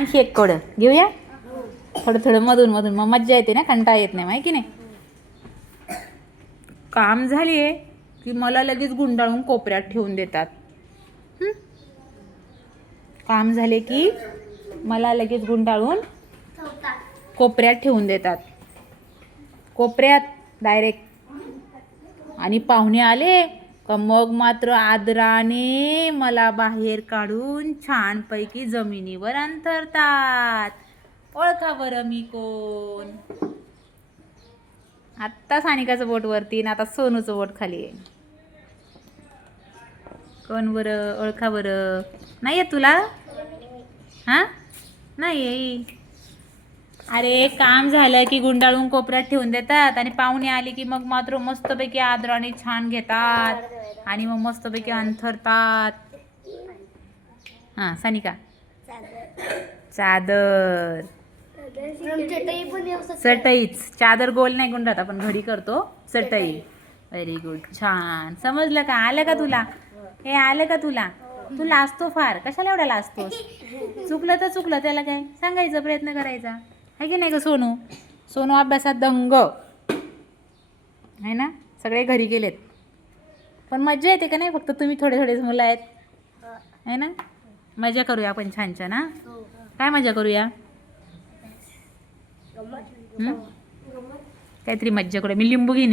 आणखी एक कोडं घेऊया थोडं थोडं मधून मधून, मग मज्जा येते ना, कंटाळा येत नाही माहिती नाही. काम झालीये की मला लगेच गुंडाळून कोपऱ्यात ठेवून देतात. काम झाले की मला लगेच गुंडाळून कोपऱ्यात ठेवून देतात, कोपऱ्यात डायरेक्ट. आणि पाहुणे आले का मग मात्र आदराने मला बाहेर काढून छानपैकी जमिनीवर अंथरतात. ओळखा बरं मी कोण. आत्ता सानिकाचं बोट वरती आणि आता सोनूचं बोट खाली आहे. कोण बरं, ओळखा बरं. नाही आहे तुला? हां नाही आहे. अरे काम झालं की गुंडाळून कोपऱ्यात ठेवून देतात आणि पाहुणे आले की मग मात्र मस्तपैकी आदराने छान घेतात आणि मग मस्तपैकी अंथरतात. हां सानिका. चादर. चटईच. चादर गोल नाही गुंडाळत आपण, घडी करतो. चटई. व्हेरी गुड, छान. समजलं का? आलं का तुला? हे आलं का तुला? तू लाजतो फार, कशाला एवढा लाजतोस? चुकलं तर चुकलं, त्याला काय सांगायचा, प्रयत्न करायचा आहे की नाही ग सोनू? सोनू अभ्यासात दंग आहे ना. सगळे घरी गेलेत पण मज्जा येते का नाही? फक्त तुम्ही थोडे थोडेच मुलं आहेत आहे ना. मजा करूया आपण छान छान. हां काय मजा करूया? काहीतरी मज्जा करूया. मी लिंबू घेईन.